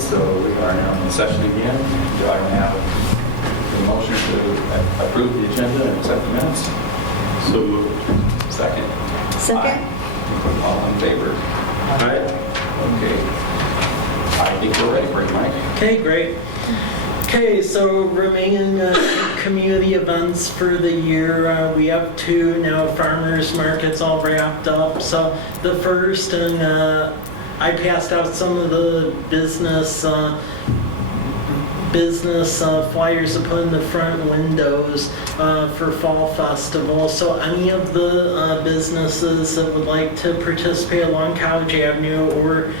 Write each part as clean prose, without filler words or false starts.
right, so we are now in session again. Do I have a motion to approve the agenda and accept the minutes? So moved. Second? Second. Aye. All in favor? Aye. Okay. I think we're ready for you, Mike. Okay, great. Okay, so remaining community events for the year, we have two now. Farmers markets all wrapped up. So the first, and I passed out some of the business flyers to put in the front windows for Fall Festival. So any of the businesses that would like to participate along College Avenue or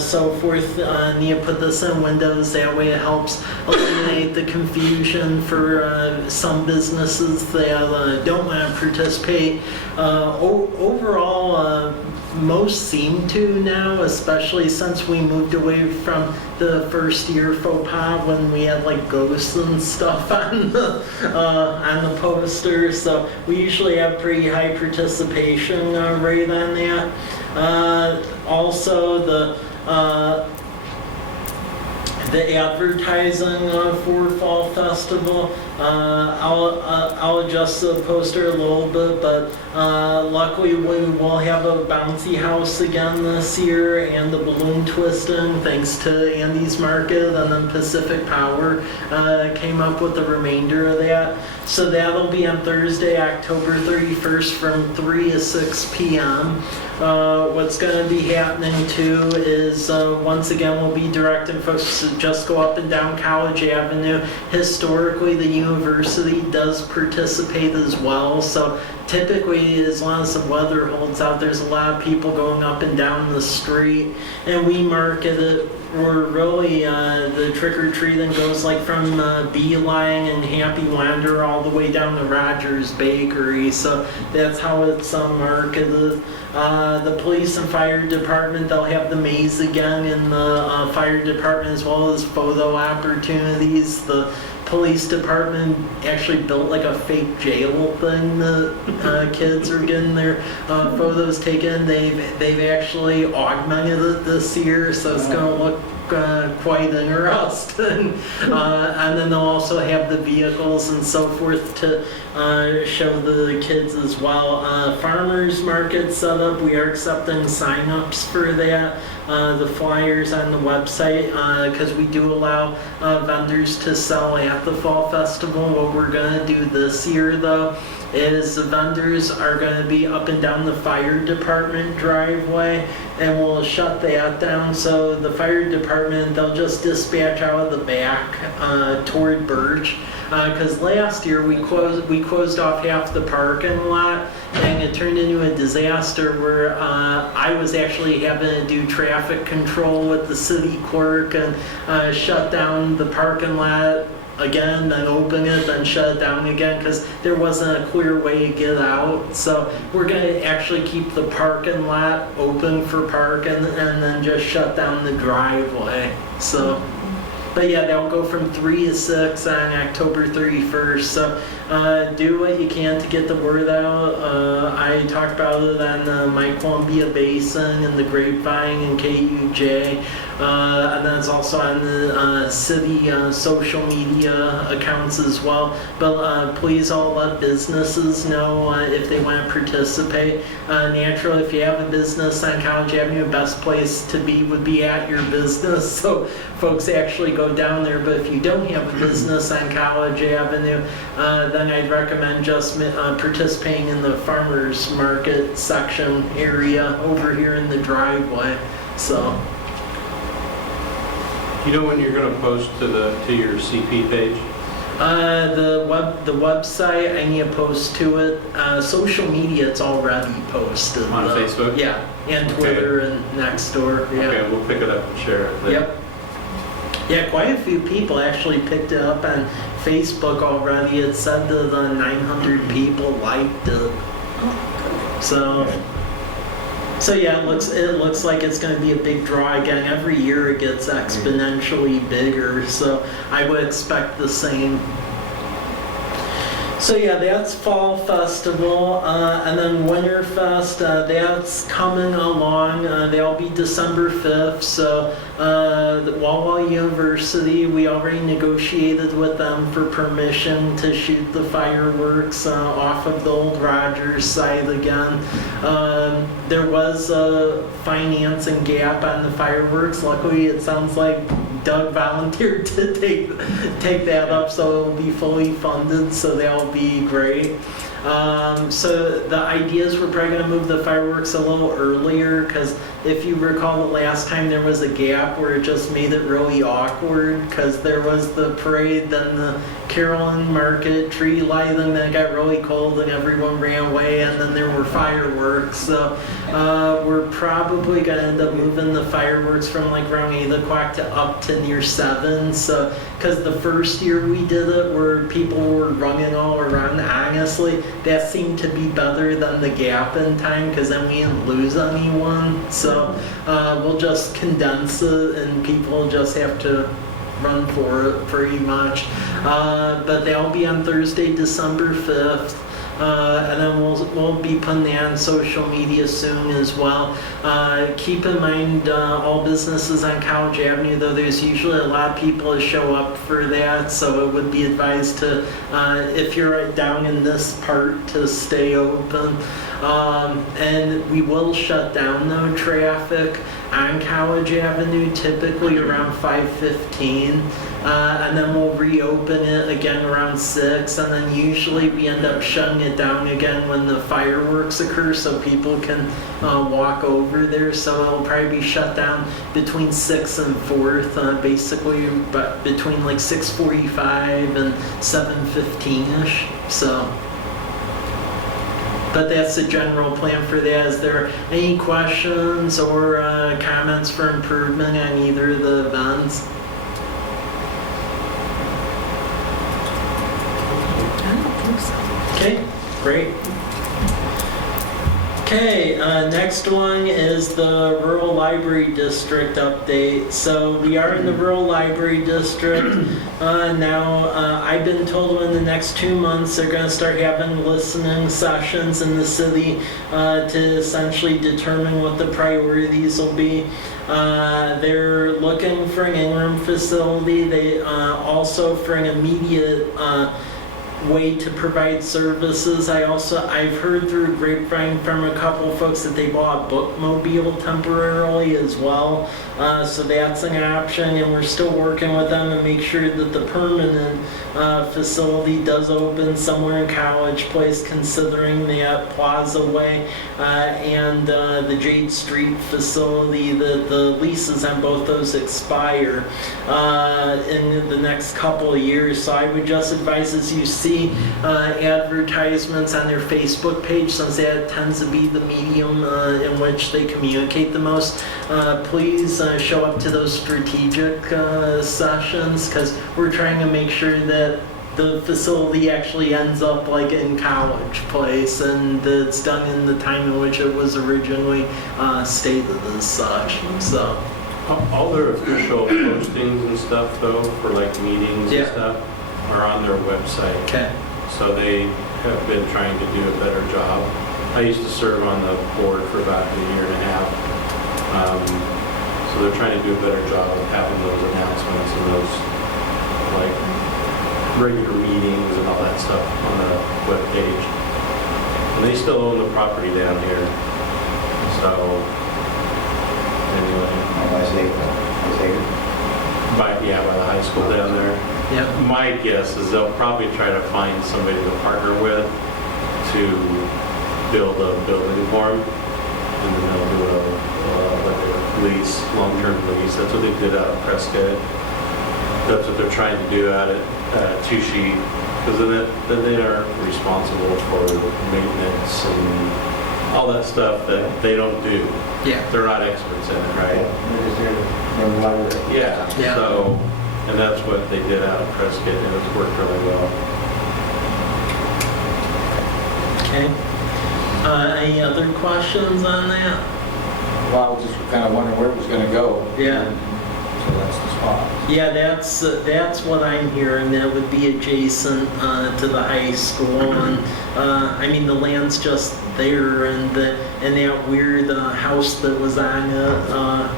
so forth need to put this in windows. That way it helps eliminate the confusion for some businesses that don't want to participate. Overall, most seem to now, especially since we moved away from the first year faux pas when we had like ghosts and stuff on the poster. So we usually have pretty high participation rate on that. Also, the advertising for Fall Festival, I'll adjust the poster a little bit, but luckily we will have a bouncy house again this year and the balloon twisting thanks to Andy's Market, and then Pacific Power came up with the remainder of that. So that'll be on Thursday, October 31st from 3 to 6 p.m. What's going to be happening too is once again we'll be directing folks to just go up and down College Avenue. Historically, the university does participate as well, so typically as long as the weather holds out, there's a lot of people going up and down the street, and we market it. We're really, the trick-or-treating goes like from Beeline and Happy Wander all the way down to Rogers Bakery, so that's how it's marketed. The police and fire department, they'll have the maze again in the fire department, as well as photo opportunities. The police department actually built like a fake jail thing that kids are getting their photos taken. They've actually augmented it this year, so it's going to look quite interesting. And then they'll also have the vehicles and so forth to show the kids as well. Farmers market setup, we are accepting sign-ups for that. The flyers on the website, because we do allow vendors to sell at the Fall Festival. What we're going to do this year though is the vendors are going to be up and down the fire department driveway, and we'll shut that down. So the fire department, they'll just dispatch out of the back toward Birch, because last year we closed off half the parking lot, and it turned into a disaster where I was actually having to do traffic control with the city clerk and shut down the parking lot again, then open it, then shut it down again, because there wasn't a clear way to get out. So we're going to actually keep the parking lot open for parking and then just shut down the driveway. So, but yeah, that'll go from 3 to 6 on October 31st. So do what you can to get the word out. I talked about it on my Columbia Basin and the Grapevine and KUJ. And then it's also on the city social media accounts as well. But please all let businesses know if they want to participate. Naturally, if you have a business on College Avenue, the best place to be would be at your business, so folks actually go down there. But if you don't have a business on College Avenue, then I'd recommend just participating in the farmers market section area over here in the driveway. So. You know when you're going to post to your CP page? The website, I need to post to it. Social media, it's already posted. On Facebook? Yeah, and Twitter and Nextdoor. Yeah. Okay, we'll pick it up and share it. Yep. Yeah, quite a few people actually picked it up on Facebook already. It said that 900 people liked it. So yeah, it looks like it's going to be a big draw again. Every year it gets exponentially bigger, so I would expect the same. So yeah, that's Fall Festival, and then Winterfest, that's coming along. That'll be December 5th. So the Walla University, we already negotiated with them for permission to shoot the fireworks off of the old Rogers site again. There was a financing gap on the fireworks. Luckily, it sounds like Doug volunteered to take that up, so it'll be fully funded, so that'll be great. So the idea is we're probably going to move the fireworks a little earlier, because if you recall the last time there was a gap where it just made it really awkward, because there was the parade, then the Carolyn Market tree lighting, then it got really cold and everyone ran away, and then there were fireworks. So we're probably going to end up moving the fireworks from like around 8 o'clock to up to near 7. So, because the first year we did it where people were running all around, honestly, that seemed to be better than the gap in time, because then we didn't lose anyone. So we'll just condense it and people just have to run for it pretty much. But they'll be on Thursday, December 5th. And then we'll be putting that on social media soon as well. Keep in mind, all businesses on College Avenue, though there's usually a lot of people that show up for that, so it would be advised to, if you're right down in this part, to stay open. And we will shut down though traffic on College Avenue typically around 5:15. And then we'll reopen it again around 6, and then usually we end up shutting it down again when the fireworks occur so people can walk over there. So it'll probably be shut down between 6 and 4th, basically but between like 6:45 and 7:15ish. So, but that's the general plan for that. Is there any questions or comments for improvement on either of the events? Okay, great. Okay, next one is the Rural Library District update. So we are in the Rural Library District now. I've been told in the next 2 months they're going to start having listening sessions in the city to essentially determine what the priorities will be. They're looking for an interim facility. They also for an immediate way to provide services. I've heard through grapevine from a couple folks that they bought a bookmobile temporarily as well. So that's an option, and we're still working with them to make sure that the permanent facility does open somewhere in College Place, considering that Plaza Way and the Jade Street facility, the leases on both those expire in the next couple of years. So I would just advise, as you see advertisements on their Facebook page, since that tends to be the medium in which they communicate the most, please show up to those strategic sessions, because we're trying to make sure that the facility actually ends up like in College Place and that it's done in the time in which it was originally stated as such. So All their official postings and stuff though, for like meetings and stuff, are on their website. Okay. So they have been trying to do a better job. I used to serve on the board for about a year and a half. So they're trying to do a better job of having those announcements and those like regular meetings and all that stuff on the webpage. And they still own the property down here. So anyway. By the high school down there. Yep. My guess is they'll probably try to find somebody to partner with to build a building for them, and then they'll do like a lease, long-term lease. That's what they did out of Prescott. That's what they're trying to do out at Tushy, because then they are responsible for maintenance and all that stuff that they don't do. Yeah. They're not experts in it, right? Yeah. Yeah. So, and that's what they did out of Prescott, and it's worked really well. Okay. Any other questions on that? Well, I was just kind of wondering where it was going to go. Yeah. So that's cost. Yeah, that's what I'm hearing. That would be adjacent to the high school, and I mean the land's just there, and that weird house that was on it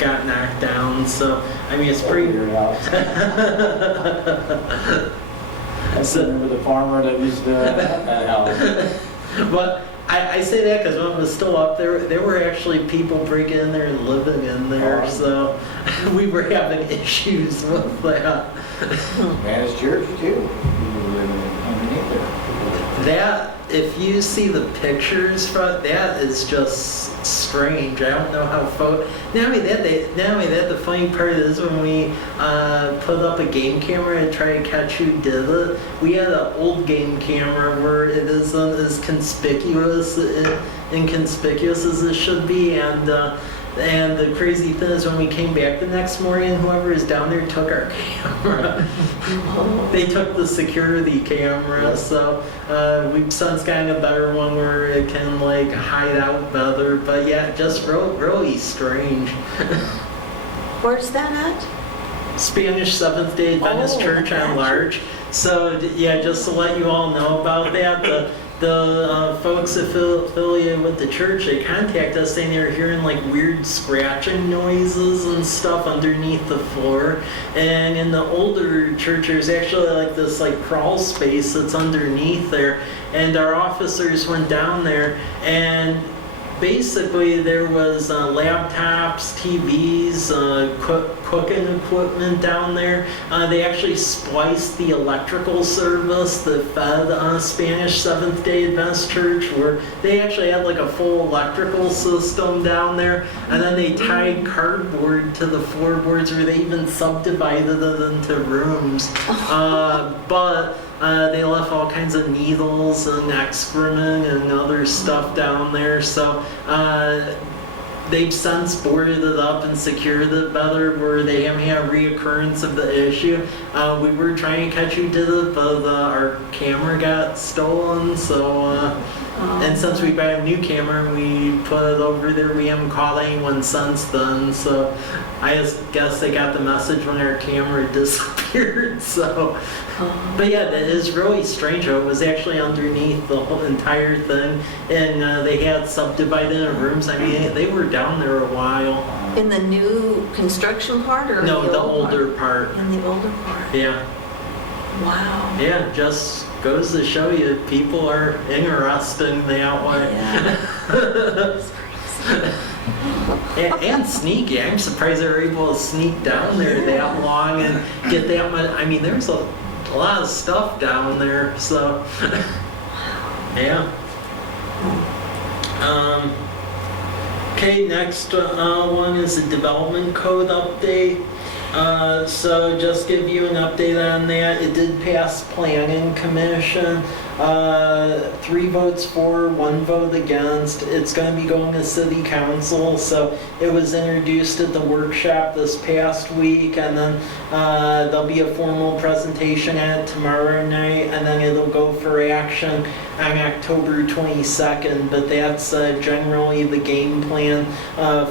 got knocked down. So I mean it's pretty. Your house. I still remember the farmer that used to have that house. But I say that because when it was still up there were actually people breaking in there and living in there, Oh. so we were having issues with that. Spanish church too. People were living underneath there. That, if you see the pictures from that, is just strange. I don't know how not only that, the funny part is when we put up a game camera and try to catch who did it, we had an old game camera where it isn't as inconspicuous as it should be, and the crazy thing is when we came back the next morning, whoever is down there took our camera. They took the security camera, so we've since gotten a better one where it can like hide out better. But yeah, just really strange. Where's that at? Spanish Seventh-day Adventist Oh, Church on gotcha. Large. So yeah, just to let you all know about that, the folks affiliated with the church, they contact us saying they were hearing like weird scratching noises and stuff underneath the floor. And in the older church, there's actually like this like crawl space that's underneath there. And our officers went down there, and basically there was laptops, TVs, cooking equipment down there. They actually spliced the electrical service that fed Spanish Seventh-day Adventist Church, where they actually had like a full electrical system down there, and then they tied cardboard to the floorboards, where they even subdivided it into rooms. But they left all kinds of needles and excrement and other stuff down there. So they've since boarded it up and secured it better, where they haven't had a reoccurrence of the issue. We were trying to catch who did it, but our camera got stolen. So and since we bought a new camera, we put it over there. We haven't caught anyone since then. So I just guess they got the message when our camera disappeared. So, but yeah, that is really strange. It was actually underneath the whole entire thing, and they had subdivided in rooms. I mean, they were down there a while. In the new construction part or No, the the old older part? part. In the older part. Yeah, Wow. yeah. Just goes to show you, people are interesting that way. Yeah. That's crazy. And sneaky. I'm surprised they were able to sneak down there that long and get that much. I mean, there's a lot of stuff down there, so yeah. Okay, next one is a development code update. So just give you an update on that. It did pass planning commission. 3 votes for, 1 vote against. It's going to be going to city council. So it was introduced at the workshop this past week, and then there'll be a formal presentation at it tomorrow night, and then it'll go for action on October 22nd. But that's generally the game plan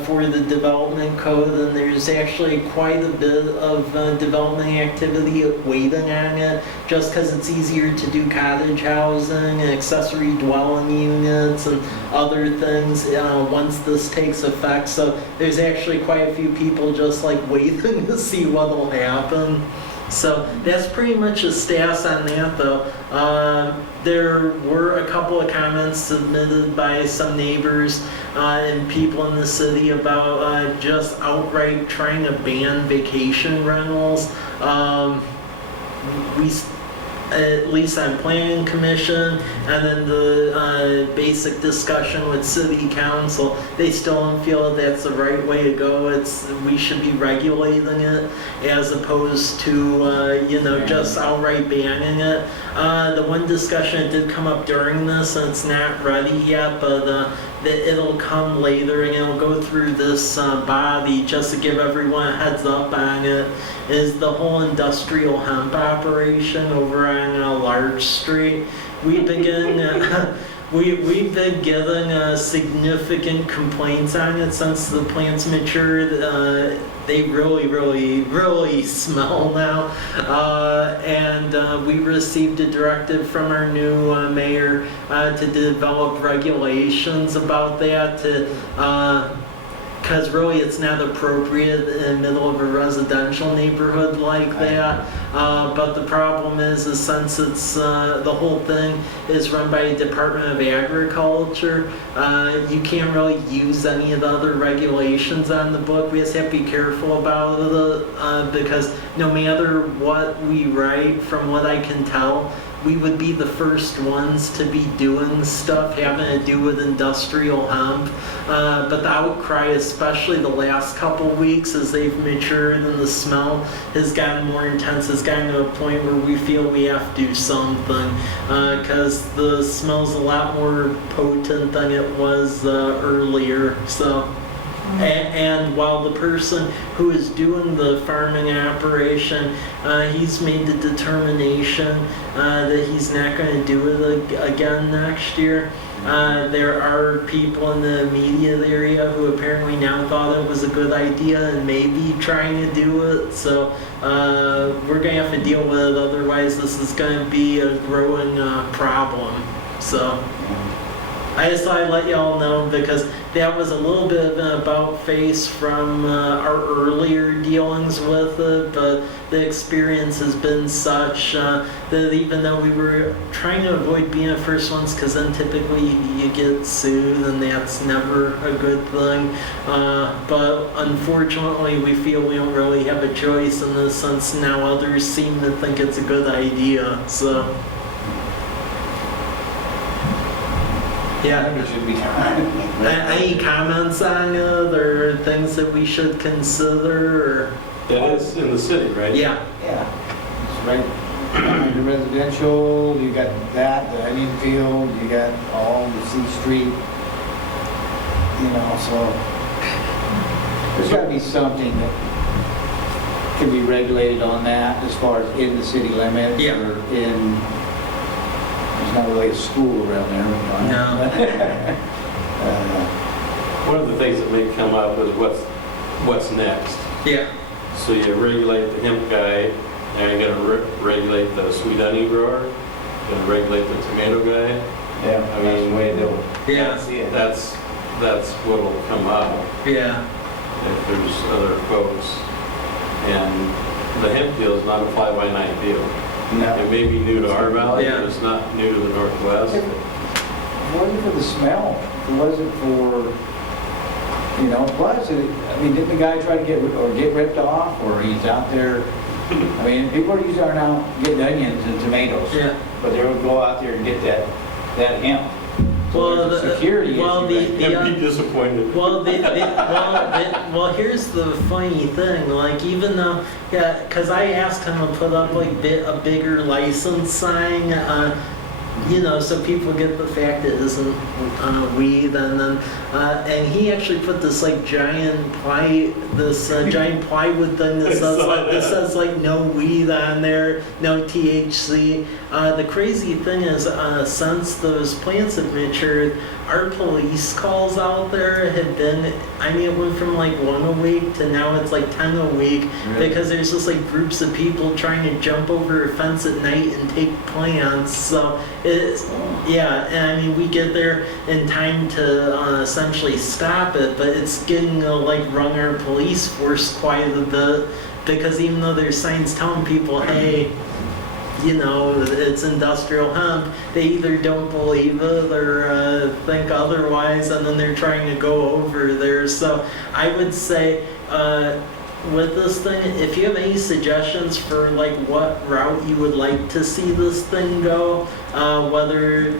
for the development code, and there's actually quite a bit of development activity waiting on it, just because it's easier to do cottage housing and accessory dwelling units and other things once this takes effect. So there's actually quite a few people just like waiting to see what will happen. So that's pretty much the status on that, though. There were a couple of comments submitted by some neighbors and people in the city about just outright trying to ban vacation rentals. We, at least on planning commission, and then the basic discussion with city council, they still don't feel that that's the right way to go. We should be regulating it as opposed to just outright banning it. The one discussion that did come up during this, and it's not ready yet, but it'll come later and it'll go through this body, just to give everyone a heads up on it, is the whole industrial hemp operation over on Large Street. We begin we've been getting significant complaints on it since the plants matured. They really smell now. And we received a directive from our new mayor to develop regulations about that because really it's not appropriate in the middle of a residential neighborhood like that. But the problem is since it's the whole thing is run by a Department of Agriculture, you can't really use any of the other regulations on the book. We just have to be careful about it because no matter what we write, from what I can tell, we would be the first ones to be doing stuff having to do with industrial hemp. But the outcry, especially the last couple weeks as they've matured and the smell has gotten more intense, has gotten to a point where we feel we have to do something because the smell's a lot more potent than it was earlier. So. And while the person who is doing the farming operation, he's made the determination that he's not going to do it again next year. There are people in the immediate area who apparently now thought it was a good idea and may be trying to do it. So we're going to have to deal with it. Otherwise, this is going to be a growing problem. So. I just thought I'd let y'all know because that was a little bit of an about face from our earlier dealings with it, but the experience has been such that even though we were trying to avoid being the first ones, because then typically you get sued and that's never a good thing, but unfortunately we feel we don't really have a choice in the sense now others seem to think it's a good idea, so. Yeah. Maybe it should be done. Any comments on it or things that we should consider? Or? That is in the city, right? Yeah. Yeah, it's right behind the residential, you got that, the onion field, you got all the C Street, you know, so there's got to be something that can be regulated on that as far as in the city limits Yeah. or in, there's not really a school around there. You know? No. One of the things that may come up is what's next. Yeah. So you regulate the hemp guy, now you gotta regulate the sweet onion grower, you gotta regulate the tomato guy. Yeah, I mean, the way they'll Yeah. see it. That's what'll come up Yeah. if there's other folks. And the hemp deal is not a fly-by-night deal. No. It may be new to our valley, Yeah. but it's not new to the Northwest. It wasn't for the smell. It wasn't for, you know, plus, I mean, didn't the guy try to get ripped off, or he's out there? I mean, people are usually aren't out getting onions and tomatoes. Yeah. But they would go out there and get that hemp. So Well, there's a security well, issue. right I'd be disappointed. Well, here's the funny thing. Like, even though, yeah, because I asked him to put up like a bigger license sign, you know, so people get the fact it isn't weed, and then and he actually put this like giant giant plywood thing that says like no weed on there, no THC. The crazy thing is, since those plants have matured, our police calls out there have been, I mean, it went from like 1 a week to now it's like 10 a week, Really? because there's just like groups of people trying to jump over a fence at night and take plants. So it's, yeah, and I mean, we get there in time to essentially stop it, but it's getting like rung our police force quite a bit, because even though there's signs telling people, hey, you know, it's industrial hemp, they either don't believe it or think otherwise, and then they're trying to go over there. So I would say with this thing, if you have any suggestions for like what route you would like to see this thing go, whether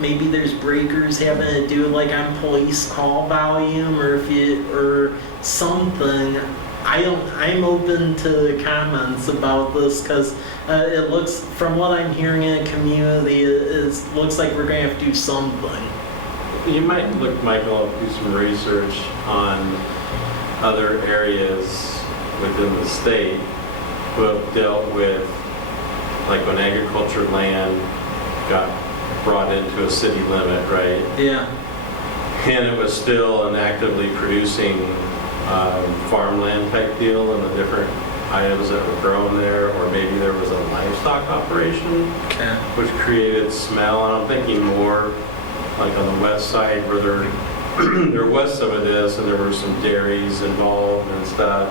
maybe there's breakers having to do like on police call volume, or or something. I'm open to comments about this, because it looks, from what I'm hearing in the community, it looks like we're going to have to do something. You might look, Michael, do some research on other areas within the state who have dealt with, like when agriculture land got brought into a city limit, right? Yeah. And it was still an actively producing farmland type deal and the different items that were grown there, or maybe there was a livestock operation, Okay. which created smell. And I'm thinking more like on the west side where there was some of this and there were some dairies involved and stuff.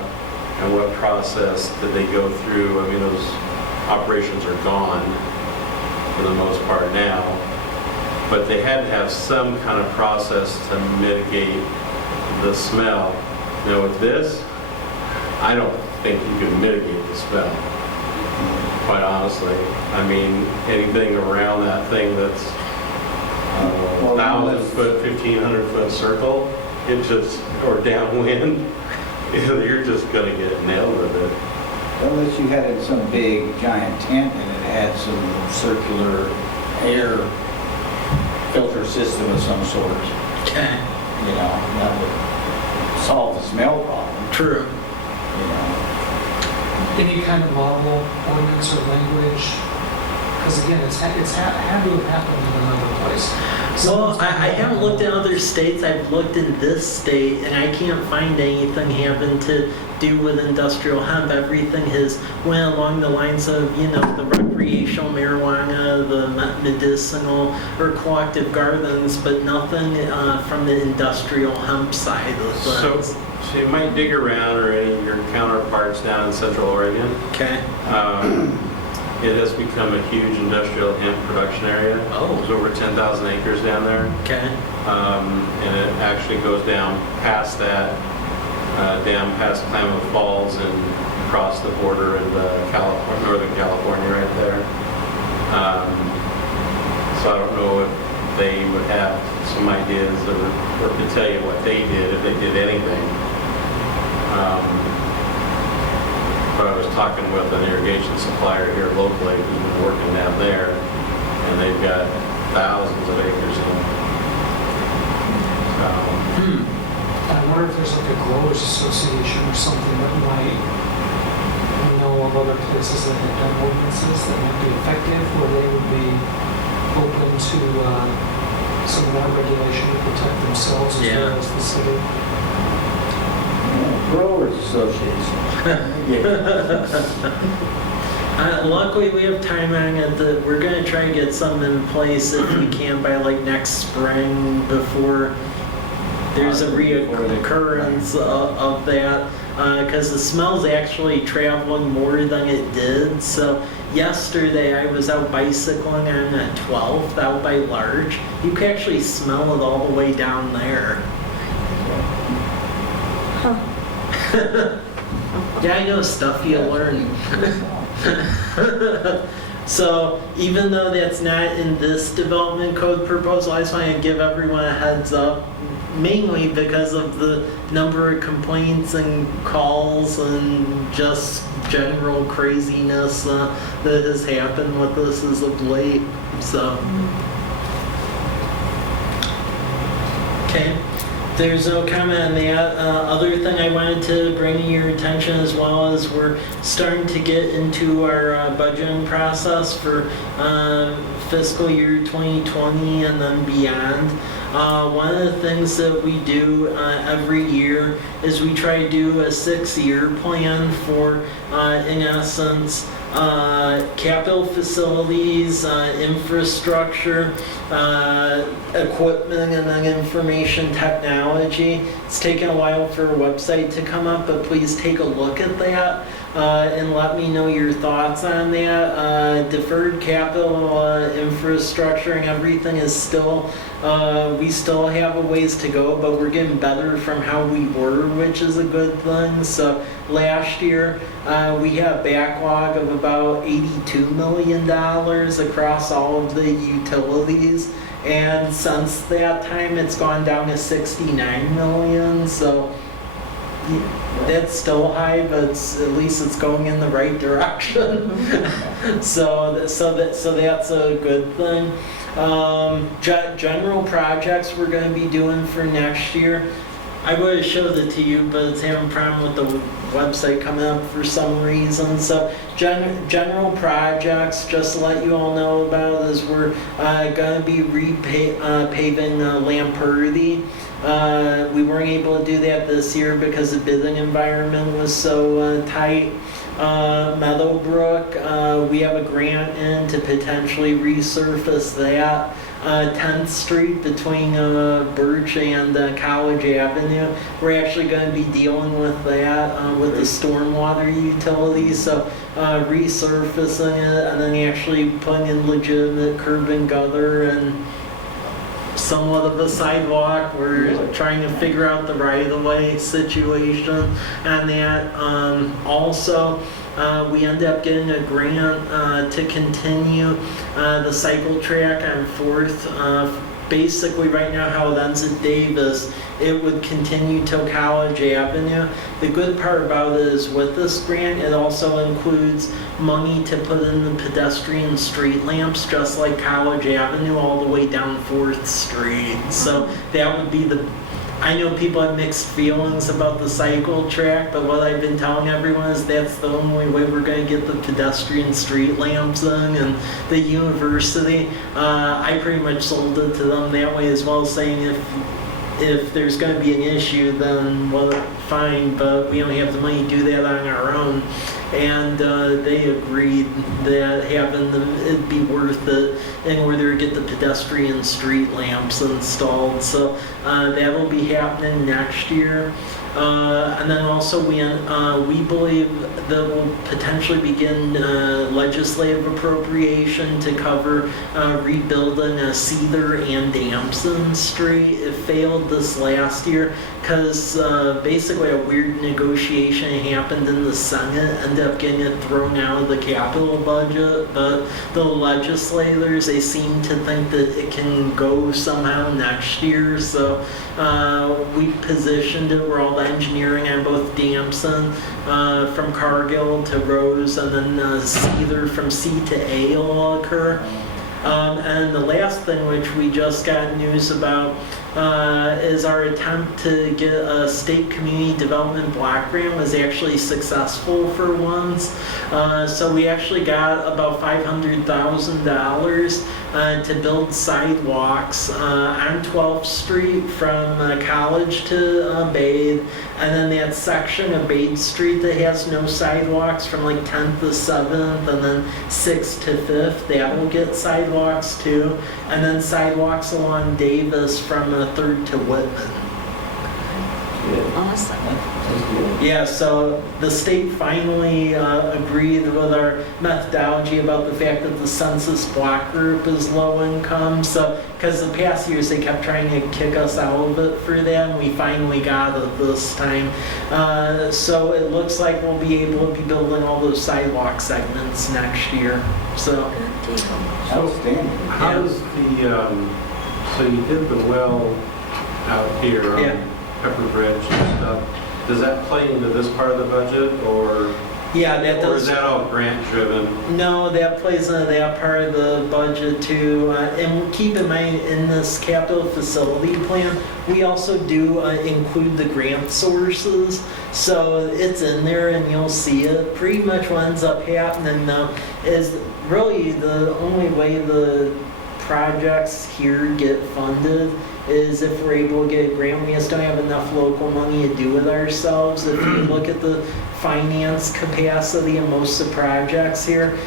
And what process did they go through? I mean, those operations are gone for the most part now, but they had to have some kind of process to mitigate the smell. Now with this, I don't think you can mitigate the smell, quite honestly. I mean, anything around that thing that's 1,000 foot, 1,500 foot circle, it just, or downwind, you're just gonna get nailed with it. Unless you had it in some big giant tent and it had some circular air filter system of some sort, Okay. you know, that would solve the smell problem, True. you know. Any kind of model ordinance or language? Because again, had to have happened in another place. Well, I haven't looked at other states. I've looked in this state, and I can't find anything having to do with industrial hemp. Everything has went along the lines of, you know, the recreational marijuana, the medicinal or collective gardens, but nothing from the industrial hemp side of things. So you might dig around, or any of your counterparts down in Central Oregon. Okay. It has become a huge industrial hemp production area. Oh. There's over 10,000 acres down there. Okay. And it actually goes down past that, down past Klamath Falls and across the border into California, Northern California right there. So I don't know if they would have some ideas or could tell you what they did, if they did anything. But I was talking with an irrigation supplier here locally who's been working down there, and they've got thousands of acres in it. So, I wonder if there's like a growers association or something that might know of other places that have done ordinances that might be effective, where they would be open to some of that regulation to protect themselves as well as the city. Growers Association. Luckily, we have time on it. We're going to try to get something in place if we can by like next spring, before there's a reoccurrence of that, because the smell's actually traveling more than it did. So yesterday I was out bicycling on 12th out by Large. You can actually smell it all the way down there. Huh. Yeah, I know, stuff you learn. So even though that's not in this development code proposal, I just want to give everyone a heads up, mainly because of the number of complaints and calls and just general craziness that has happened with this as of late. So, okay. There's no comment on that. Other thing I wanted to bring to your attention as well is we're starting to get into our budgeting process for fiscal year 2020 and then beyond. One of the things that we do every year is we try to do a 6-year plan for, in essence, capital facilities, infrastructure, equipment, and then information technology. It's taken a while for a website to come up, but please take a look at that and let me know your thoughts on that. Deferred capital, infrastructure, and everything is still, we still have a ways to go, but we're getting better from how we were, which is a good thing. So last year, we had a backlog of about $82 million across all of the utilities. And since that time, it's gone down to 69 million. So that's still high, but at least it's going in the right direction. so that's a good thing. General projects we're going to be doing for next year. I would have showed it to you, but it's having a problem with the website coming up for some reason. So general projects, just to let you all know about, is we're going to be paving Lamperty. We weren't able to do that this year because the bidding environment was so tight. Meadowbrook, we have a grant in to potentially resurface that. 10th Street between Birch and College Avenue. We're actually going to be dealing with that with the stormwater utilities. So resurfacing it and then actually putting in legitimate curb and gutter and somewhat of a sidewalk. We're trying to figure out the right-of-way situation and that. Also, we ended up getting a grant to continue the cycle track on 4th. Basically, right now, how it ends at Davis, it would continue till College Avenue. The good part about it is with this grant, it also includes money to put in the pedestrian street lamps, just like College Avenue, all the way down 4th Street. So that would be the... I know people have mixed feelings about the cycle track, but what I've been telling everyone is that's the only way we're going to get the pedestrian street lamps in. And the university, I pretty much sold it to them that way as well, saying if there's going to be an issue, then well, fine, but we don't have the money to do that on our own. And they agreed that it'd be worth it in order to get the pedestrian street lamps installed. So that'll be happening next year. And then also we believe that we'll potentially begin legislative appropriation to cover rebuilding Cedar and Damson Street. It failed this last year because basically a weird negotiation happened in the Senate, ended up getting it thrown out of the capital budget, but the legislators, they seem to think that it can go somehow next year. So we positioned it where all the engineering on both Damson from Cargill to Rose and then Cedar from C to A will occur. And the last thing which we just got news about is our attempt to get a state community development block grant was actually successful for once. So we actually got about $500,000 to build sidewalks on 12th Street from College to Bade, and then that section of Bade Street that has no sidewalks from like 10th to 7th and then 6th to 5th, that will get sidewalks too, and then sidewalks along Davis from 3rd to Whitman. Awesome. Yeah, so the state finally agreed with our methodology about the fact that the census block group is low income. So, because the past years they kept trying to kick us out of it for that, and we finally got it this time. So it looks like we'll be able to be building all those sidewalk segments next year. So, Good deal. Outstanding. How does the, so you did the well out here Yeah. on Pepper Bridge and stuff. Does that play into this part of the budget, or yeah, that or is does. that all grant driven? No, that plays into that part of the budget too. And keep in mind, in this capital facility plan, we also do include the grant sources. So it's in there and you'll see it. Pretty much what ends up happening is really the only way the projects here get funded is if we're able to get a grant. We just don't have enough local money to do it ourselves. If you look at the finance capacity of most of the projects here,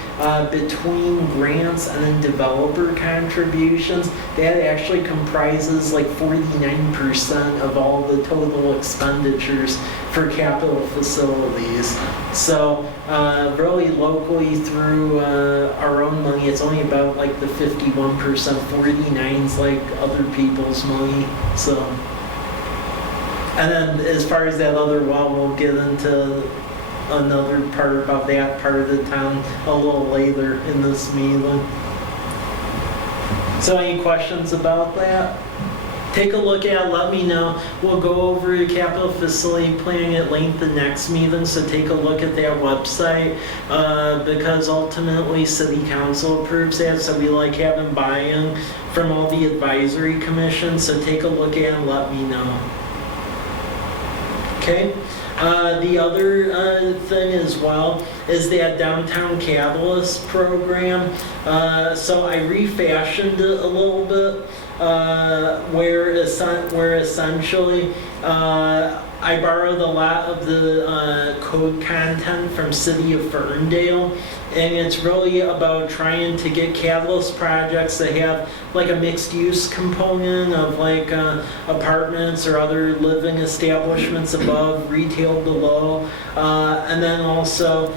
between grants and then developer contributions, that actually comprises like 49% of all the total expenditures for capital facilities. So really locally through our own money, it's only about like the 51%, 49's like other people's money. So, and then as far as that other well, we'll get into another part about that part of the town a little later in this meeting. So any questions about that? Take a look at it, let me know. We'll go over the capital facility planning at length the next meeting, so take a look at that website because ultimately city council approves that, so we like having buy-in from all the advisory commissions, so take a look at it and let me know. Okay. The other thing as well is that downtown catalyst program. So I refashioned it a little bit, where essentially I borrowed a lot of the code content from City of Ferndale, and it's really about trying to get catalyst projects that have like a mixed use component of like apartments or other living establishments above, retail below, and then also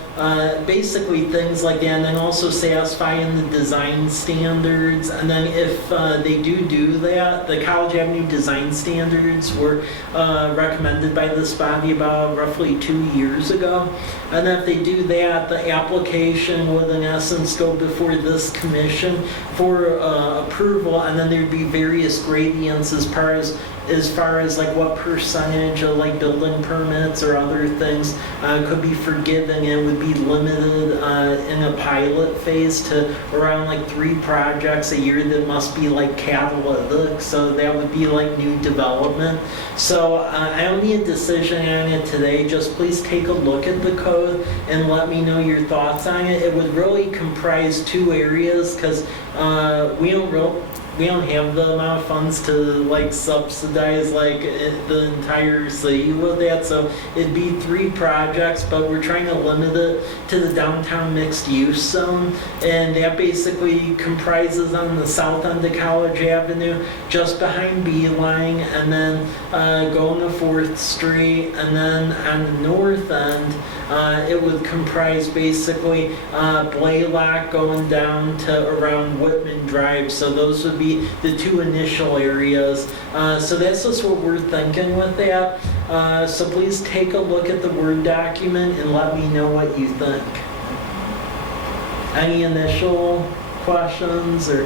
basically things like that, and then also satisfying the design standards. And then if they do that, the College Avenue design standards were recommended by this body about roughly 2 years ago. And if they do that, the application would in essence go before this commission for approval, and then there'd be various gradients as far as like what percentage of like building permits or other things could be forgiven. It would be limited in a pilot phase to around like 3 projects a year that must be like catalytic, so that would be like new development. So I don't need a decision on it today, just please take a look at the code and let me know your thoughts on it. It would really comprise 2 areas because we don't have the amount of funds to like subsidize like the entire city with that, so it'd be 3 projects, but we're trying to limit it to the downtown mixed use zone, and that basically comprises on the south end of College Avenue, just behind Beeline, and then going to 4th Street, and then on the north end, it would comprise basically Blaylock going down to around Whitman Drive, so those would be the 2 initial areas. So that's just what we're thinking with that. So please take a look at the Word document and let me know what you think. Any initial questions or?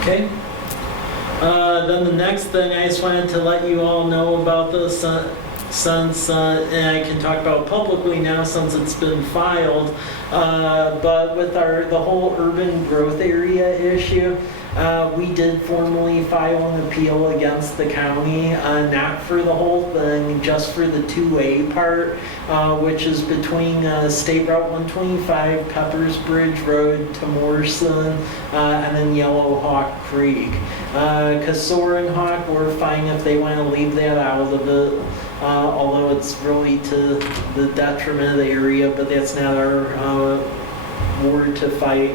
Okay. Then the next thing, I just wanted to let you all know about this since, and I can talk about it publicly now since it's been filed, but with the whole urban growth area issue, we did formally file an appeal against the county, not for the whole thing, just for the 2A part, which is between State Route 125, Peppers Bridge Road to Morrison, and then Yellow Hawk Creek. Because Soaring Hawk, we're fine if they want to leave that out of it, although it's really to the detriment of the area, but that's not our war to fight.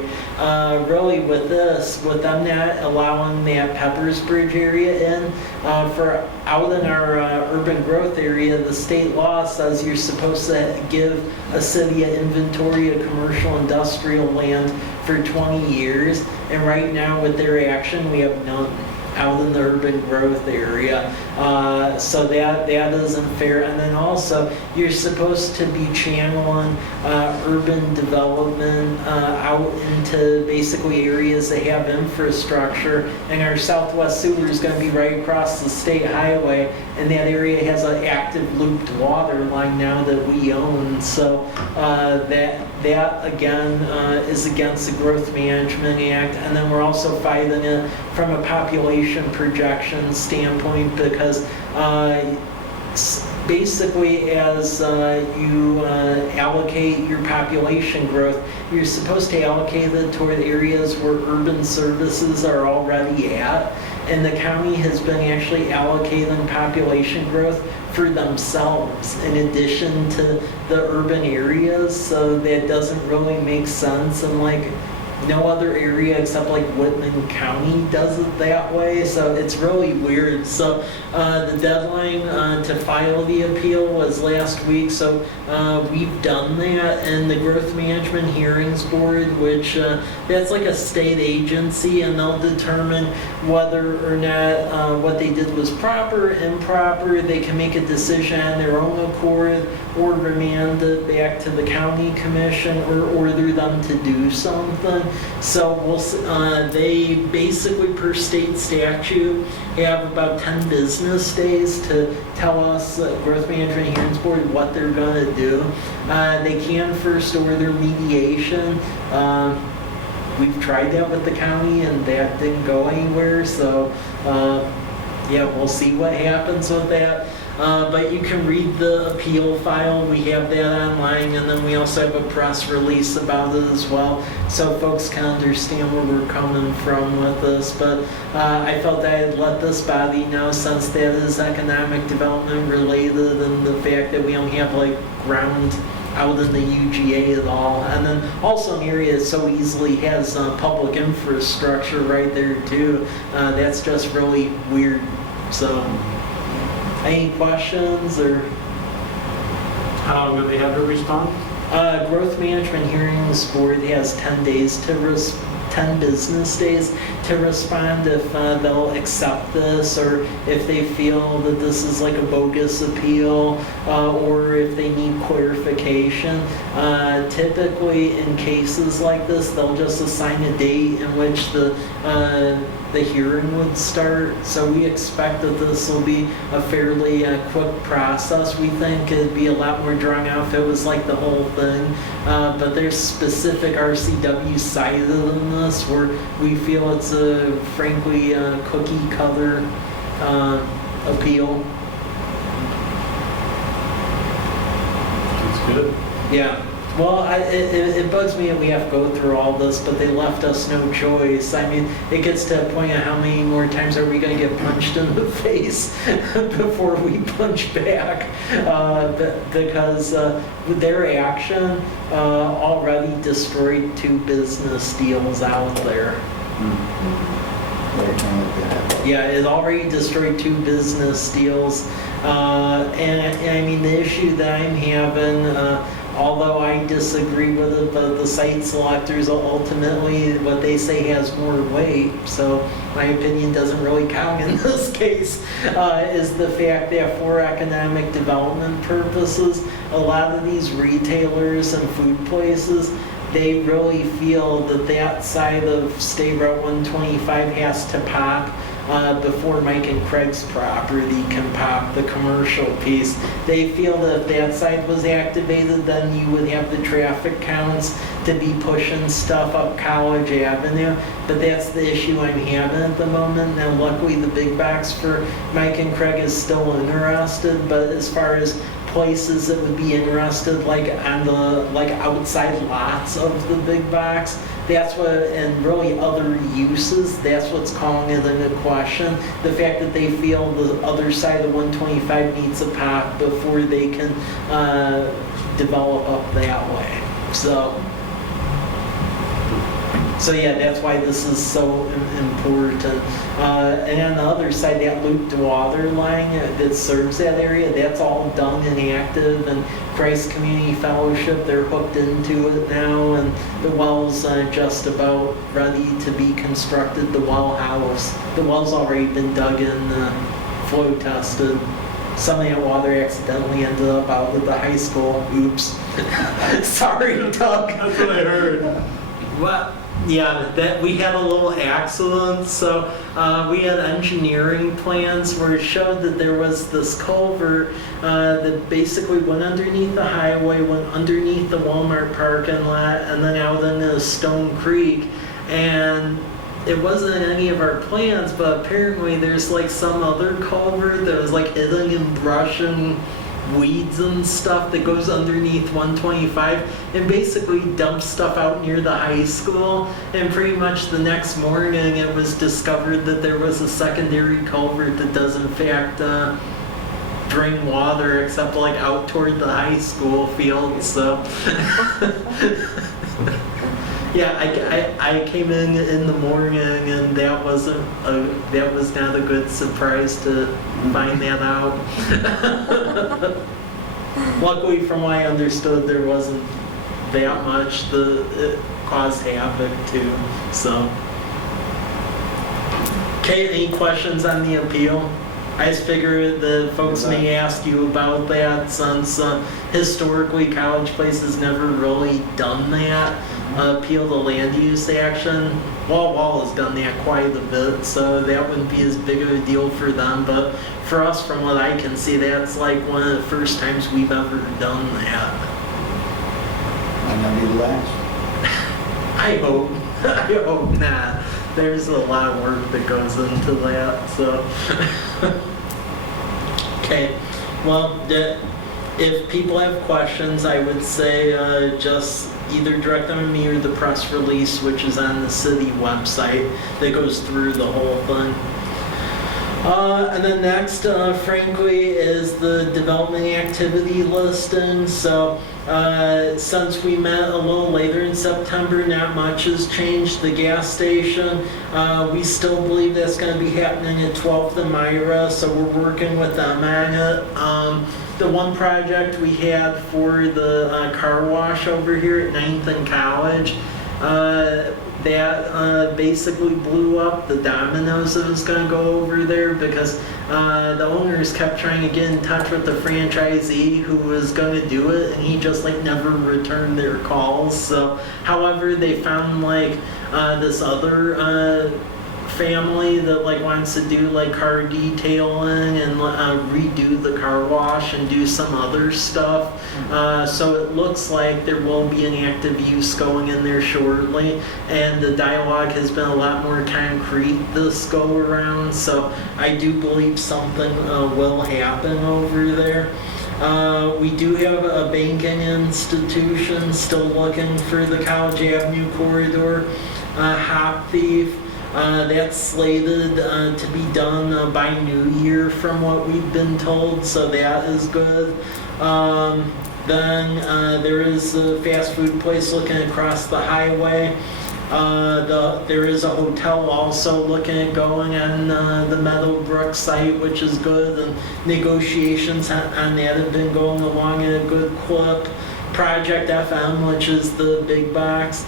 Really with this, with them not allowing that Peppers Bridge area in, for out in our urban growth area, the state law says you're supposed to give a city an inventory of commercial industrial land for 20 years, and right now with their action, we have none out in the urban growth area. So that isn't fair. And then also, you're supposed to be channeling urban development out into basically areas that have infrastructure. And our Southwest Sewer is going to be right across the state highway, and that area has an active looped water line now that we own. So that again is against the Growth Management Act. And then we're also fighting it from a population projection standpoint, because basically as you allocate your population growth, you're supposed to allocate it toward areas where urban services are already at, and the county has been actually allocating population growth for themselves in addition to the urban areas, so that doesn't really make sense, and like no other area except like Whitman County does it that way, so it's really weird. So the deadline to file the appeal was last week, so we've done that, and the Growth Management Hearings Board, which that's like a state agency, and they'll determine whether or not what they did was proper, improper. They can make a decision on their own accord, or remand it back to the county commission, or order them to do something. So they basically, per state statute, have about 10 business days to tell us, Growth Management Hearings Board, what they're going to do. They can first order mediation. We've tried that with the county, and that didn't go anywhere. So yeah, we'll see what happens with that. But you can read the appeal file. We have that online, and then we also have a press release about it as well, so folks can understand where we're coming from with this. But I felt I'd let this body know, since that is economic development related, and the fact that we don't have like ground out in the UGA at all. And then also an area that so easily has public infrastructure right there too. That's just really weird. So, any questions or? How long do they have to respond? Growth Management Hearings Board has 10 days to 10 business days to respond if they'll accept this, or if they feel that this is like a bogus appeal, or if they need clarification. Typically in cases like this, they'll just assign a date in which the hearing would start. So we expect that this will be a fairly quick process. We think it'd be a lot more drawn out if it was like the whole thing. But there's specific RCW cited in this where we feel it's a frankly cookie cutter appeal. That's good. Yeah. Well, it bugs me that we have to go through all this, but they left us no choice. I mean, it gets to a point of how many more times are we going to get punched in the face before we punch back? Because their action already destroyed 2 business deals out there. Yeah, it already destroyed 2 business deals. And I mean, the issue that I'm having, although I disagree with it, but the site selectors ultimately, what they say has more weight, so my opinion doesn't really count in this case, is the fact that for economic development purposes, a lot of these retailers and food places, they really feel that that side of State Route 125 has to pop before Mike and Craig's property can pop, the commercial piece. They feel that if that side was activated, then you would have the traffic counts to be pushing stuff up College Avenue. But that's the issue I'm having at the moment. Now, luckily, the big box for Mike and Craig is still interested, but as far as places that would be interested, like on the outside lots of the big box, that's what, and really other uses, that's what's calling it into question. The fact that they feel the other side of 125 needs a pop before they can develop up that way. So yeah, that's why this is so important. And on the other side, that looped water line that serves that area, that's all done and active. And Christ Community Fellowship, they're hooked into it now. And the well's just about ready to be constructed, the well house. The well's already been dug in, flow tested. Some of that water accidentally ended up out at the high school. Oops. Sorry, Doug. That's what I heard. What? Yeah, that we had a little accident. So we had engineering plans where it showed that there was this culvert that basically went underneath the highway, went underneath the Walmart parking lot, and then out into Stone Creek. And it wasn't in any of our plans, but apparently there's like some other culvert that was like hidden in brush and weeds and stuff that goes underneath 125 and basically dumps stuff out near the high school. And pretty much the next morning it was discovered that there was a secondary culvert that does in fact drain water, except like out toward the high school field. So yeah, I came in the morning and that was not a good surprise to find that out. Luckily, from what I understood, there wasn't that much. It caused havoc too. So, okay, any questions on the appeal? I just figured that folks may ask you about that, since historically College Place has never really done that. Appeal to land use action. Wall has done that quite a bit, so that wouldn't be as big of a deal for them. But for us, from what I can see, that's like one of the first times we've ever done that. Might not be the last. I hope not. there's a lot of work that goes into that, so. Okay, well, if people have questions, I would say just either direct them to me or the press release, which is on the city website, that goes through the whole thing. And then next, frankly, is the development activity listing. So since we met a little later in September, not much has changed. The gas station, we still believe that's going to be happening at 12th and Myra, so we're working with them on it. The one project we had for the car wash over here at 9th and College, that basically blew up. The dominoes that was going to go over there because the owners kept trying to get in touch with the franchisee who was going to do it, and he just like never returned their calls. So, however, they found like this other family that like wants to do like car detailing and redo the car wash and do some other stuff. So it looks like there will be an active use going in there shortly, and the dialogue has been a lot more concrete this go around. So I do believe something will happen over there. We do have a banking institution still looking for the College Avenue corridor. Hop Thief. That's slated to be done by New Year from what we've been told, so that is good. Then there is a fast food place looking across the highway. There is a hotel also looking at going on the Meadowbrook site, which is good, and negotiations on that have been going along at a good clip. Project FM, which is the big box.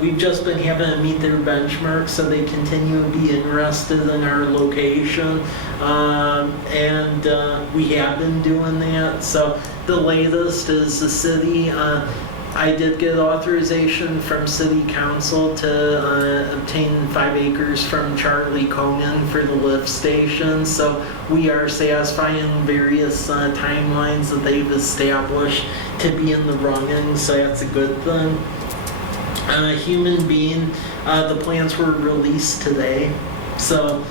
We've just been having to meet their benchmarks so they continue to be interested in our location, and we have been doing that. So the latest is the city. I did get authorization from City Council to obtain 5 acres from Charlie Conan for the lift station. So we are satisfying various timelines that they've established to be in the running, so that's a good thing. Human Being, the plans were released today, so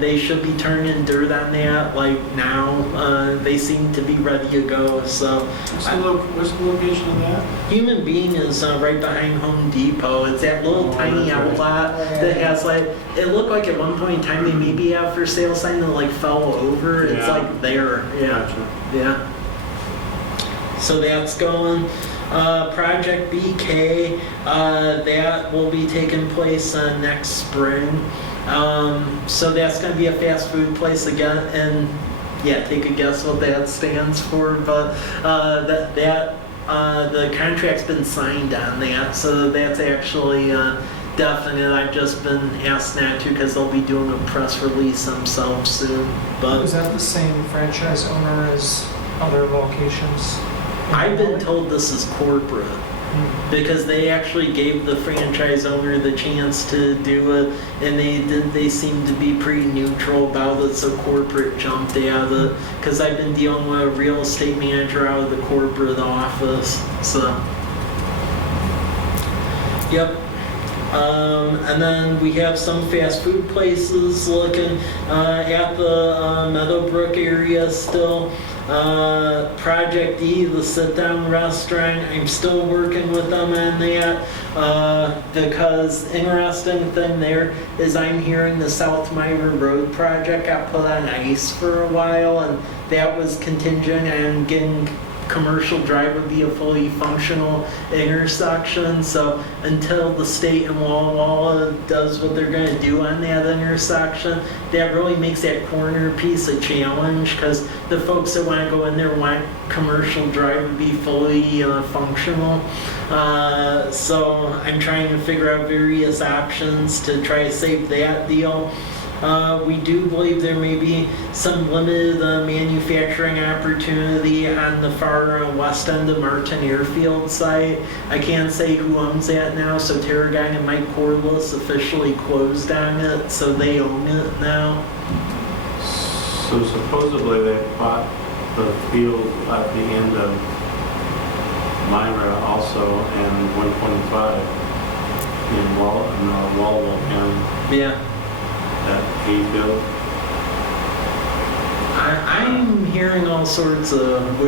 they should be turning dirt on that like now. They seem to be ready to go. So What's the location of that? Human Being is right behind Home Depot. It's that little tiny outlet that has like, it looked like at one point in time they maybe have for sale sign that like fell over. It's Yeah. like there. Yeah. Gotcha. Yeah. So that's going. Project BK, that will be taking place next spring. So that's going to be a fast food place again, and yeah, take a guess what that stands for, but the contract's been signed on that, so that's actually definite. I've just been asked not to because they'll be doing a press release themselves soon. But Is that the same franchise owner as other locations? in I've been Valley? told this is corporate, because they actually gave the franchise owner the chance to do it, and they seem to be pretty neutral about it, so corporate jumped out of it, because I've been dealing with a real estate manager out of the corporate office, so. Yep. And then we have some fast food places looking at the Meadowbrook area still. Project E, the sit-down restaurant, I'm still working with them on that, because interesting thing there is I'm hearing the South Myra Road project got put on ice for a while, and that was contingent on getting commercial drive would be a fully functional intersection. So until the state in Walla Walla does what they're going to do on that intersection, that really makes that corner piece a challenge, because the folks that want to go in there want commercial drive to be fully functional. So I'm trying to figure out various options to try to save that deal. We do believe there may be some limited manufacturing opportunity on the far west end of Martin Airfield site. I can't say who owns that now, so Terragang and Mike Corliss officially closed on it, so they own it now. So supposedly they bought the field at the end of Myra also and 125. in Wallable County, Yeah. that hayfield. I'm hearing all sorts of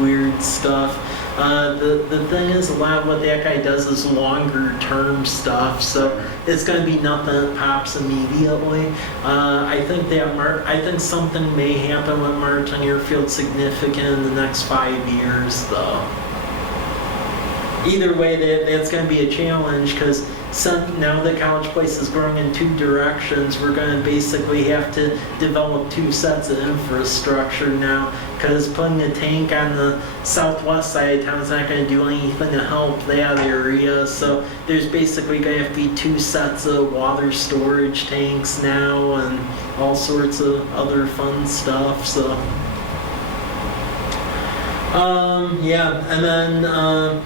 weird stuff. The thing is, a lot of what that guy does is longer term stuff, so it's going to be nothing that pops immediately. I think something may happen with Martin Airfield significant in the next 5 years, though. Either way, that's going to be a challenge because now the College Place is growing in two directions. We're going to basically have to develop two sets of infrastructure now because putting a tank on the southwest side of town is not going to do anything to help that area. So there's basically going to have to be two sets of water storage tanks now and all sorts of other fun stuff. So yeah, and then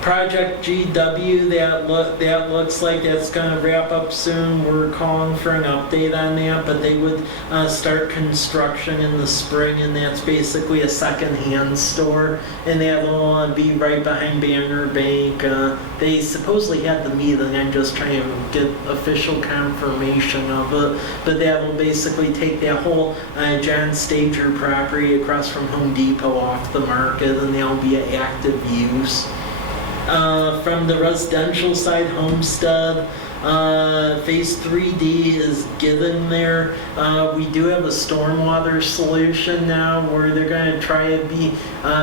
Project GW, that looks like that's going to wrap up soon. We're calling for an update on that, but they would start construction in the spring, and that's basically a second-hand store, and that'll be right behind Banner Bank. They supposedly had the meeting. I'm just trying to get official confirmation of it, but that will basically take that whole John Stager property across from Home Depot off the market, and that'll be an active use. From the residential side, Homestead, Phase 3D is getting there. We do have a stormwater solution now where they're going to try to be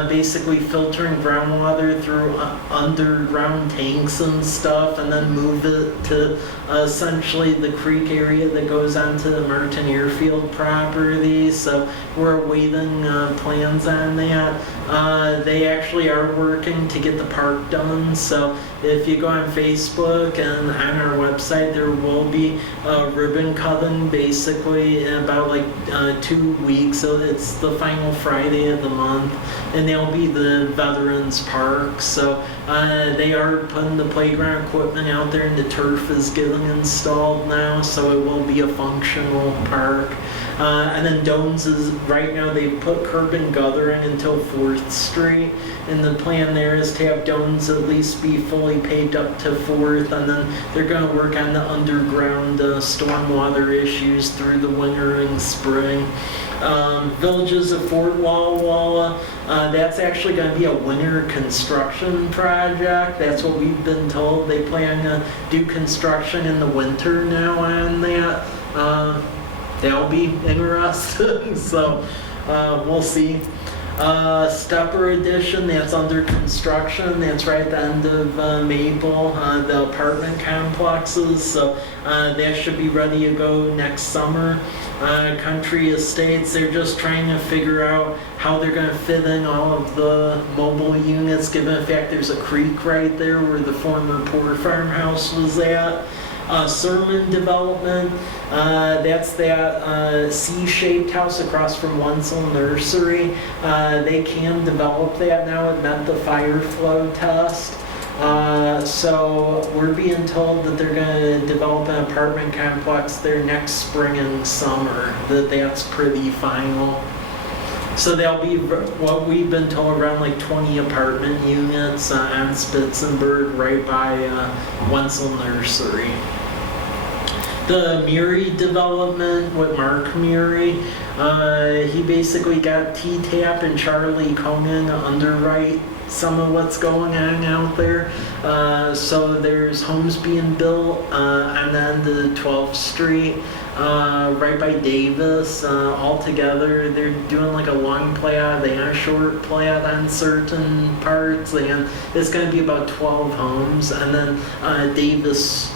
basically filtering groundwater through underground tanks and stuff and then move it to essentially the creek area that goes onto the Martin Airfield property. So we're awaiting plans on that. They actually are working to get the park done. So if you go on Facebook and on our website, there will be ribbon cutting basically in about like 2 weeks. So it's the final Friday of the month, and they'll be the Veterans Park. So they are putting the playground equipment out there, and the turf is getting installed now. So it will be a functional park. And then Domes is, right now they put curb and guttering until 4th Street, and the plan there is to have Domes at least be fully paved up to 4th, and then they're going to work on the underground stormwater issues through the winter and spring. Villages of Fort Walla Walla, that's actually going to be a winter construction project. That's what we've been told. They plan to do construction in the winter now on that. That'll be interesting, so we'll see. Stepper Edition, that's under construction. That's right at the end of Maple, the apartment complexes. So that should be ready to go next summer. Country Estates, they're just trying to figure out how they're going to fit in all of the mobile units, given the fact there's a creek right there where the former Poor Farmhouse was at. Sermon Development, that's that C-shaped house across from Wenzel Nursery. They can develop that now. It met the fire flow test. So we're being told that they're going to develop an apartment complex there next spring and summer. That's pretty final. So there'll be what we've been told around like 20 apartment units on Spitzenberg right by Wenzel Nursery. The Murray development with Mark Murray, he basically got T-Tap and Charlie Conan to underwrite some of what's going on out there. So there's homes being built on the end of 12th Street, right by Davis. All together, they're doing like a long plat and a short plat on certain parts, and it's going to be about 12 homes, and then Davis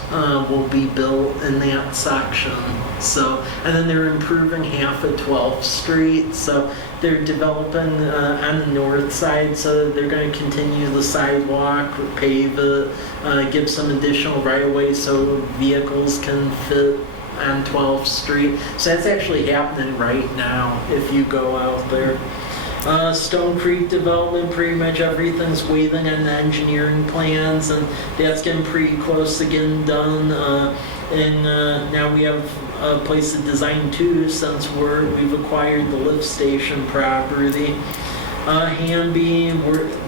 will be built in that section. So, and then they're improving half of 12th Street. So they're developing on the north side, so they're going to continue the sidewalk, pave it, give some additional right-of-way so vehicles can fit on 12th Street. So that's actually happening right now if you go out there. Stone Creek development, pretty much everything's waiting on the engineering plans, and that's getting pretty close to getting done. And now we have a place to design too, since we've acquired the lift station property. Hamby,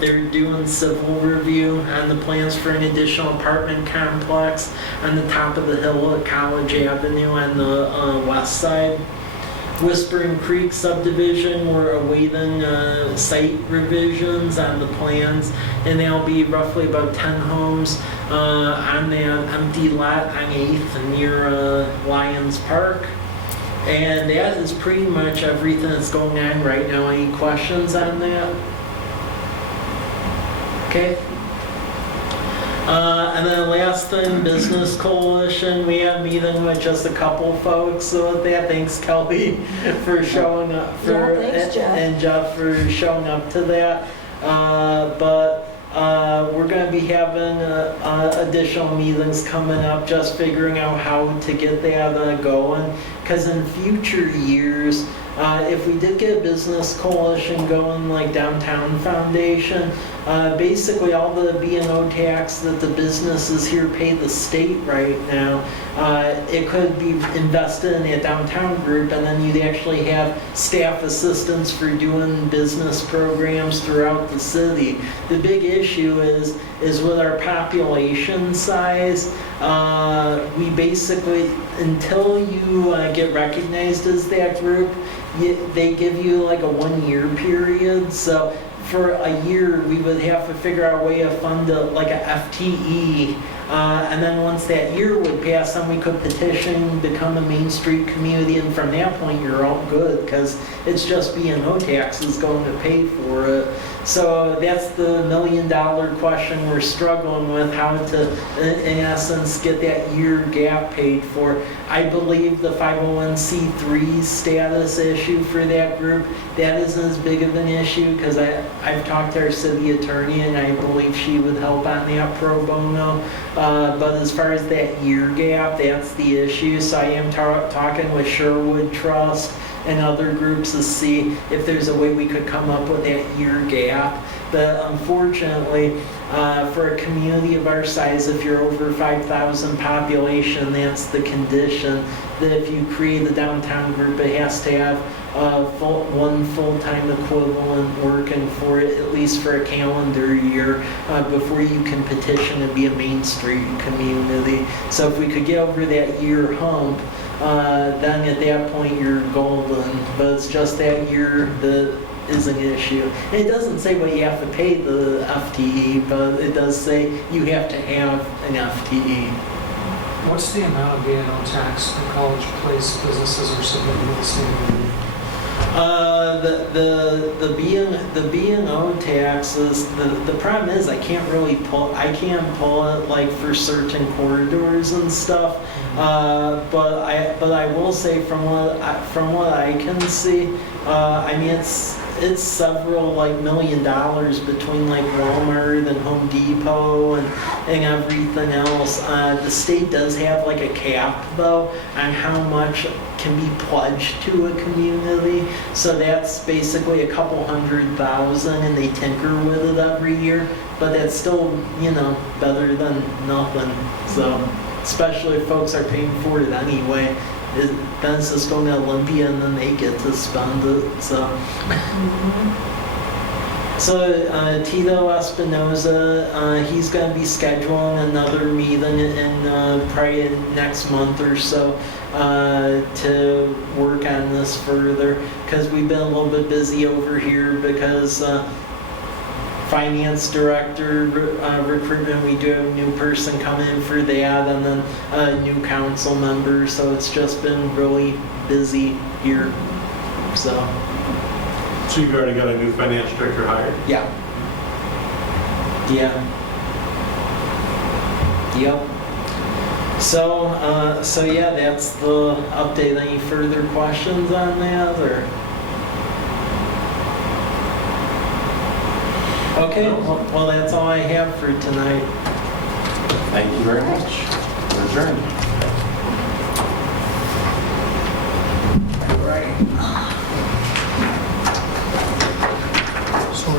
they're doing civil review on the plans for an additional apartment complex on the top of the hill at College Avenue on the west side. Whispering Creek subdivision, we're awaiting site revisions on the plans, and there'll be roughly about 10 homes on that empty lot on 8th near Lions Park. And that is pretty much everything that's going on right now. Any questions on that? Okay. And then last thing, Business Coalition, we have a meeting with just a couple folks, so with that, thanks Kelby for showing up, Thanks, Jeff. and Jeff for showing up to that. But we're going to be having additional meetings coming up, just figuring out how to get that going, because in future years, if we did get a business coalition going like Downtown Foundation, basically all the B&O tax that the businesses here pay the state right now, it could be invested in that downtown group, and then you'd actually have staff assistants for doing business programs throughout the city. The big issue is with our population size, we basically, until you get recognized as that group, they give you like a 1-year period. So for a year, we would have to figure out a way to fund like a FTE. And then once that year would pass, then we could petition, become a Main Street community, and from that point, you're all good, because it's just B&O taxes going to pay for it. So that's the $1 million question we're struggling with, how to, in essence, get that year gap paid for. I believe the 501c3 status issue for that group, that isn't as big of an issue, because I've talked to our city attorney, and I believe she would help on that pro bono. But as far as that year gap, that's the issue. So I am talking with Sherwood Trust and other groups to see if there's a way we could come up with that year gap. But unfortunately, for a community of our size, if you're over 5,000 population, that's the condition, that if you create a downtown group, it has to have one full-time equivalent working for it, at least for a calendar year, before you can petition to be a Main Street community. So if we could get over that year hump, then at that point you're golden. But it's just that year that is an issue. And it doesn't say what you have to pay the FTE, but it does say you have to have an FTE. What's the amount of B&O tax the College Place businesses are submitting to the state of New York? The B&O taxes, the problem is I can't pull it like for certain corridors and stuff. But I will say from what I can see, I mean it's several like $1 million between like Walmart and Home Depot and everything else. The state does have like a cap though on how much can be pledged to a community. So that's basically a couple $100,000, and they tinker with it every year. But that's still, better than nothing. So especially if folks are paying for it anyway. Then it's just going to Olympia, and then they get to spend it. So, Tito Espinoza, he's going to be scheduling another meeting in probably next month or so to work on this further, because we've been a little bit busy over here because finance director recruitment, we do have a new person coming in for that, and then a new council member, so it's just been really busy here. So you've already got a new finance director hired? Yeah. Yep. So yeah, that's the update. Any further questions on that, or? Okay, well, that's all I have for tonight. Thank you very much. We're adjourned.